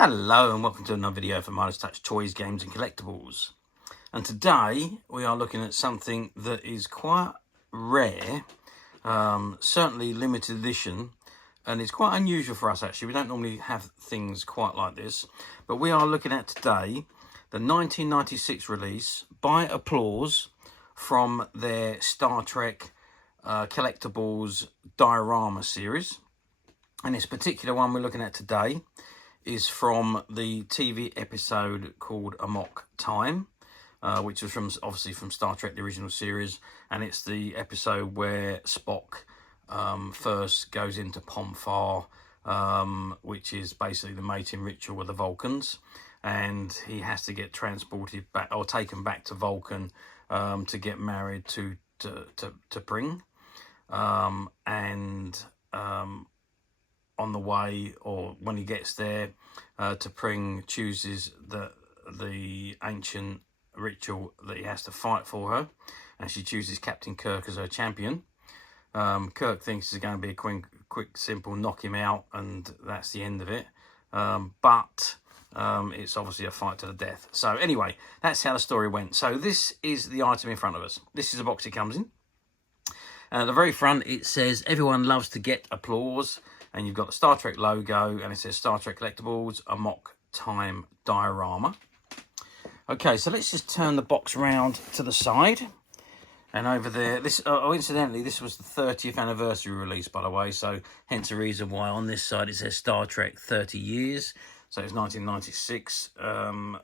Hello and welcome to another video for Midas Touch Toys, Games and Collectibles. And today we are looking at something that is quite rare, certainly limited edition, and it's quite unusual for us actually. We don't normally have things quite like this, but we are looking at today the 1996 release by Applause from their Star Trek Collectibles Diorama series. And this particular one we're looking at today is from the TV episode called Amok Time, which was obviously from Star Trek, the original series, and it's the episode where Spock first goes into Pomfar, which is basically the mating ritual with the Vulcans, and he has to get transported back or taken back to Vulcan to get married to Pring, on the way, or when he gets there, to Pring chooses the ancient ritual that he has to fight for her, and she chooses Captain Kirk as her champion. Kirk thinks it's going to be a quick, simple knock him out, and that's the end of it. But it's obviously a fight to the death. So anyway, that's how the story went. So this is the item in front of us. This is the box it comes in. And at the very front, it says, "Everyone loves to get applause." And you've got the Star Trek logo, and it says Star Trek Collectibles Amok Time Diorama. Okay, so let's just turn the box round to the side. And over there, this incidentally, this was the 30th anniversary release, by the way, so hence the reason why on this side it says Star Trek 30 years. So it's 1996,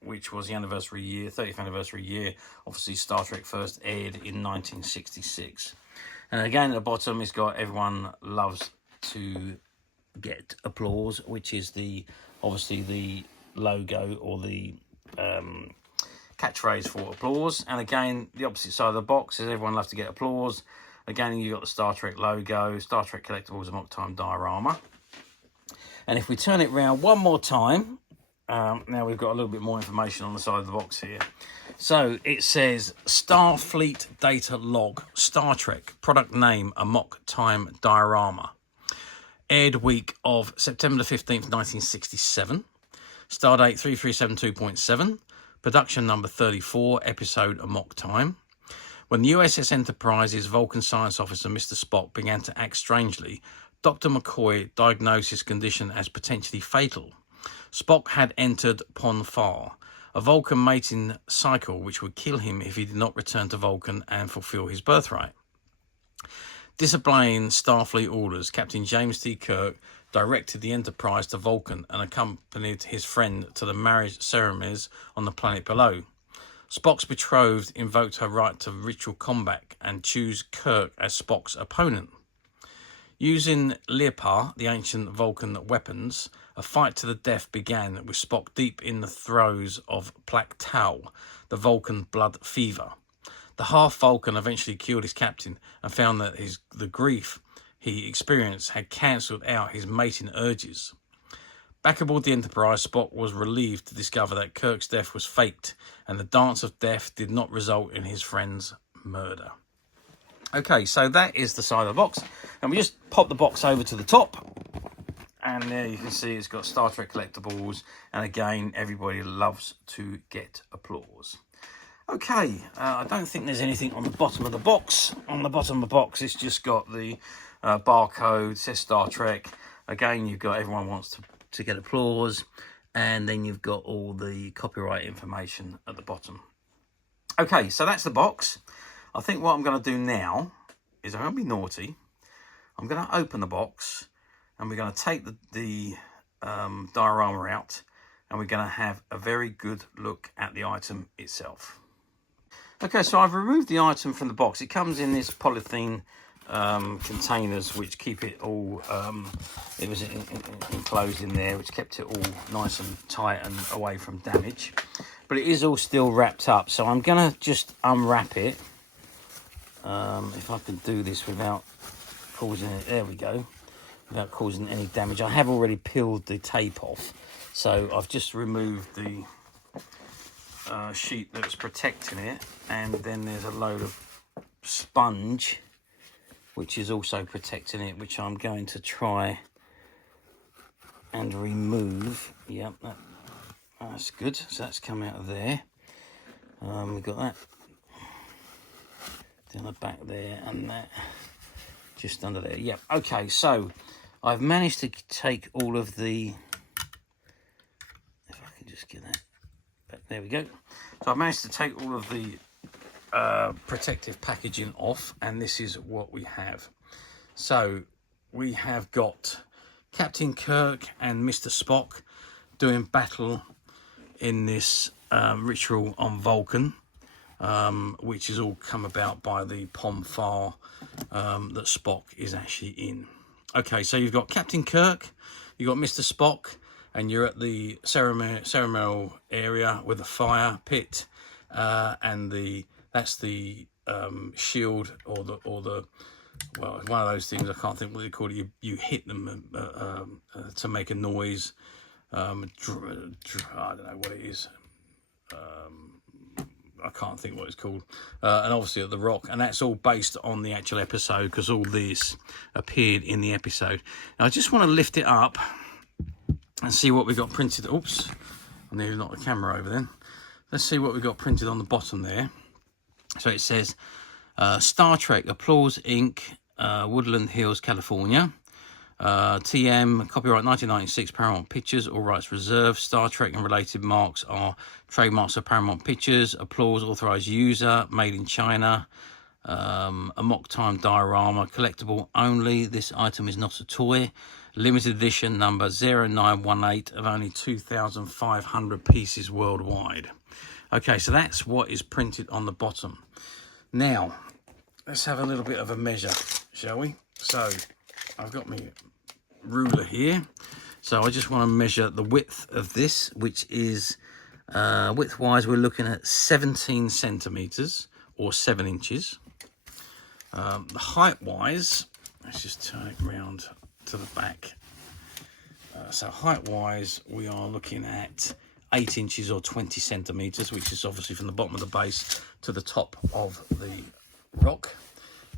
which was the anniversary year, 30th anniversary year. Obviously, Star Trek first aired in 1966. And again, at the bottom, it's got "Everyone loves to get applause," which is obviously the logo or the catchphrase for Applause. And again, the opposite side of the box is "Everyone loves to get applause." Again, you've got the Star Trek logo, Star Trek Collectibles Amok Time Diorama. And if we turn it round one more time, now we've got a little bit more information on the side of the box here. So it says Starfleet Data Log, Star Trek, product name Amok Time Diorama. Aired week of September 15th, 1967. Stardate 3372.7. Production number 34, episode Amok Time. When the USS Enterprise's Vulcan science officer, Mr Spock, began to act strangely, Dr McCoy diagnosed his condition as potentially fatal. Spock had entered Pomfar, a Vulcan mating cycle which would kill him if he did not return to Vulcan and fulfill his birthright. Disobeying Starfleet orders, Captain James T. Kirk directed the Enterprise to Vulcan and accompanied his friend to the marriage ceremonies on the planet below. Spock's betrothed invoked her right to ritual combat and chose Kirk as Spock's opponent. Using Leopard, the ancient Vulcan weapons, a fight to the death began with Spock deep in the throes of Plague Tau, the Vulcan blood fever. The half-Vulcan eventually killed his captain and found that the grief he experienced had cancelled out his mating urges. Back aboard the Enterprise, Spock was relieved to discover that Kirk's death was faked and the dance of death did not result in his friend's murder. Okay, so that is the side of the box. And we just pop the box over to the top. And there you can see it's got Star Trek Collectibles. And again, everybody loves to get applause. Okay, I don't think there's anything on the bottom of the box. On the bottom of the box, it's just got the barcode, says Star Trek. Again, you've got "Everyone wants to get applause." And then you've got all the copyright information at the bottom. Okay, so that's the box. I think what I'm going to do now is I'm going to be naughty. I'm going to open the box and we're going to take the diorama out and we're going to have a very good look at the item itself. Okay, so I've removed the item from the box. It comes in this polythene containers which keep it all, it was enclosed in there, which kept it all nice and tight and away from damage. But it is all still wrapped up, so I'm going to just unwrap it. If I can do this without causing it, there we go, without causing any damage. I have already peeled the tape off, so I've just removed the sheet that was protecting it, and then there's a load of sponge which is also protecting it, which I'm going to try and remove. Yeah, Yep, that's good. So that's come out of there. We've got that down the back there, and that just under there. Yep. Okay, so I've managed to take all of the, if I can just get that back, there we go. So I've managed to take all of the protective packaging off, and this is what we have. So we have got Captain Kirk and Mr Spock doing battle in this ritual on Vulcan, which has all come about by the Pomfar that Spock is actually in. Okay, so you've got Captain Kirk, you've got Mr Spock, and you're at the ceremonial area with a fire pit, and that's the shield or the well, one of those things, I can't think what they call it. You hit them to make a noise. I don't know what it is. I can't think what it's called. And obviously at the rock, and that's all based on the actual episode, because all this appeared in the episode. Now I just want to lift it up and see what we got printed. Oops, I nearly knocked the camera over then. Let's see what we got printed on the bottom there. So it says Star Trek, Applause Inc., Woodland Hills, California. TM, copyright 1996, Paramount Pictures, all rights reserved. Star Trek and related marks are trademarks of Paramount Pictures. Applause, authorized user, made in China. Amok Time Diorama, collectible only. This item is not a toy. Limited edition number 0918 of only 2,500 pieces worldwide. Okay, so that's what is printed on the bottom. Now, let's have a little bit of a measure, shall we? So, I've got my ruler here. So I just want to measure the width of this, which is, width-wise, we're looking at 17 centimetres, or 7 inches. The height-wise, let's just turn it round to the back. So height-wise, we are looking at 8 inches or 20 centimetres, which is obviously from the bottom of the base to the top of the rock.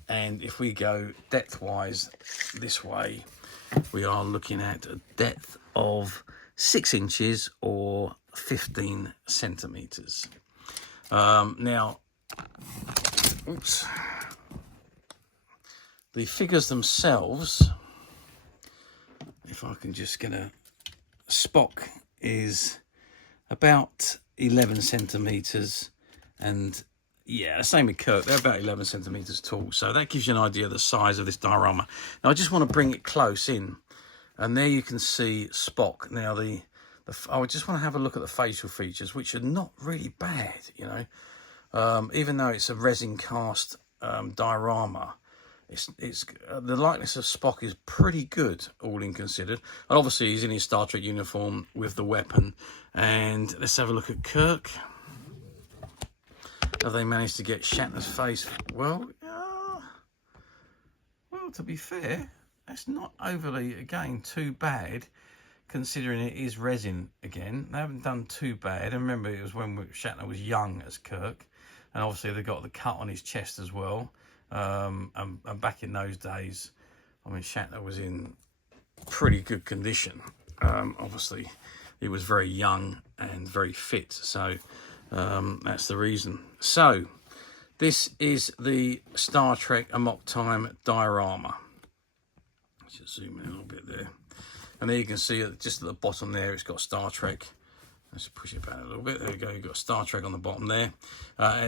And if we go depth-wise this way, we are looking at a depth of 6 inches or 15 centimetres. Now, oops, the figures themselves, if I can just get a, Spock is about 11 centimetres, and yeah, the same with Kirk, they're about 11 centimetres tall. So that gives you an idea of the size of this diorama. Now I just want to bring it close in, and there you can see Spock. Now I just want to have a look at the facial features, which are not really bad, you know. Even though it's a resin cast diorama, it's the likeness of Spock is pretty good, all in considered. And obviously he's in his Star Trek uniform with the weapon. And let's have a look at Kirk. Have they managed to get Shatner's face? Well, to be fair, that's not overly, again, too bad, considering it is resin again. They haven't done too bad. And remember, it was when Shatner was young as Kirk. And obviously they got the cut on his chest as well. And back in those days, I mean, Shatner was in pretty good condition. Obviously, he was very young and very fit. So that's the reason. So this is the Star Trek Amok Time Diorama. Let's just zoom in a little bit there. And there you can see just at the bottom there, it's got Star Trek. Let's push it back a little bit. There you go. You've got Star Trek on the bottom there.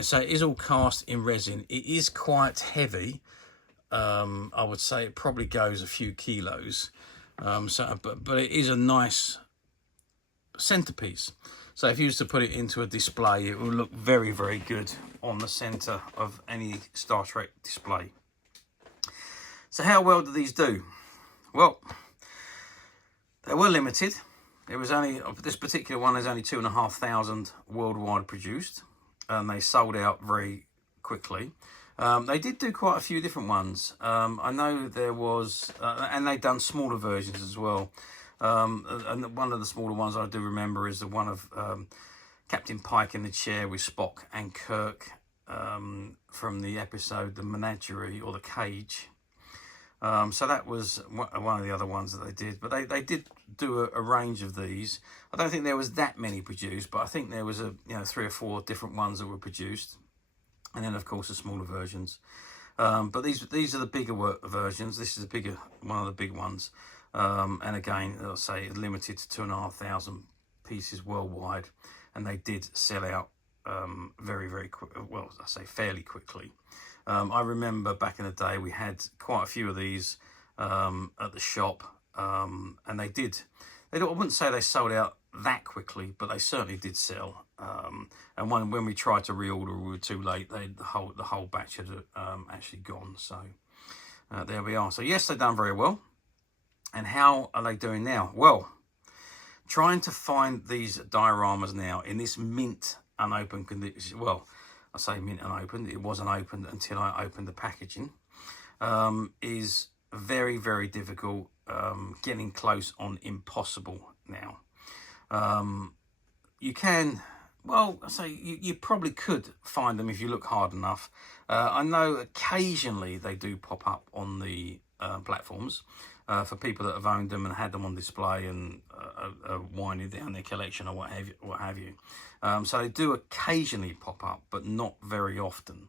So it is all cast in resin. It is quite heavy. I would say it probably goes a few kilos. But it is a nice centerpiece. So if you was to put it into a display, it will look very, very good on the center of any Star Trek display. So how well do these do? Well, they were limited. It was only, this particular one is only 2,500 worldwide produced, and they sold out very quickly. They did do quite a few different ones. I know there was, and they've done smaller versions as well. And one of the smaller ones I do remember is the one of Captain Pike in the chair with Spock and Kirk from the episode The Menagerie or The Cage. So that was one of the other ones that they did. But they did do a range of these. I don't think there was that many produced, but I think there was 3 or 4 different ones that were produced. And then, of course, the smaller versions. But these are the bigger versions. This is one of the big ones. And again, I'll say limited to 2,500 pieces worldwide. And they did sell out very, very quick. Well, I say fairly quickly. I remember back in the day we had quite a few of these at the shop, and they I wouldn't say they sold out that quickly, but they certainly did sell. And when we tried to reorder, we were too late. The whole batch had actually gone. So there we are. So yes, they've done very well. And how are they doing now? Well, trying to find these dioramas now in this mint unopened condition. Well, I say mint unopened, it wasn't opened until I opened the packaging, is very, very difficult, getting close on impossible now. You can, well, I say you probably could find them if you look hard enough. I know occasionally they do pop up on the platforms for people that have owned them and had them on display and winding down their collection or what have you. So they do occasionally pop up, but not very often.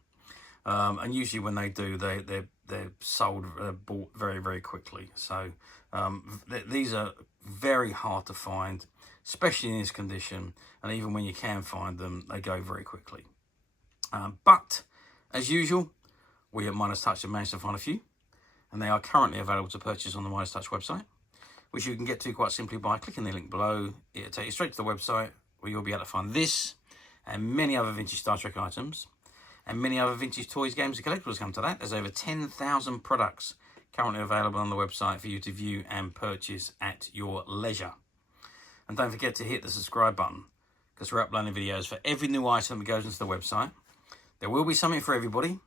And usually when they do, they're sold, bought very, very quickly. So these are very hard to find, especially in this condition. And even when you can find them, they go very quickly. But as usual, we at Midas Touch have managed to find a few. And they are currently available to purchase on the Midas Touch website, which you can get to quite simply by clicking the link below. It'll take you straight to the website where you'll be able to find this and many other vintage Star Trek items and many other vintage toys, games and collectibles come to that. There's over 10,000 products currently available on the website for you to view and purchase at your leisure. And don't forget to hit the subscribe button because we're uploading videos for every new item that goes into the website. There will be something for everybody.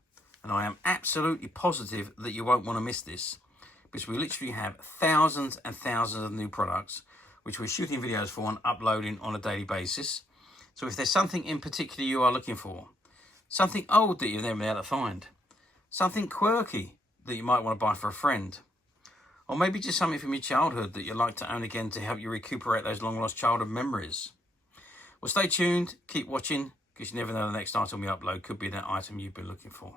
And I am absolutely positive that you won't want to miss this because we literally have thousands and thousands of new products which we're shooting videos for and uploading on a daily basis. So if there's something in particular you are looking for, something old that you've never been able to find, something quirky that you might want to buy for a friend, or maybe just something from your childhood that you'd like to own again to help you recuperate those long lost childhood memories. Well, stay tuned, keep watching, because you never know the next item we upload could be that item you've been looking for.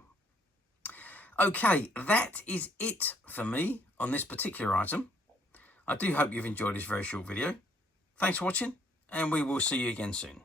Okay, that is it for me on this particular item. I do hope you've enjoyed this very short video. Thanks for watching, and we will see you again soon.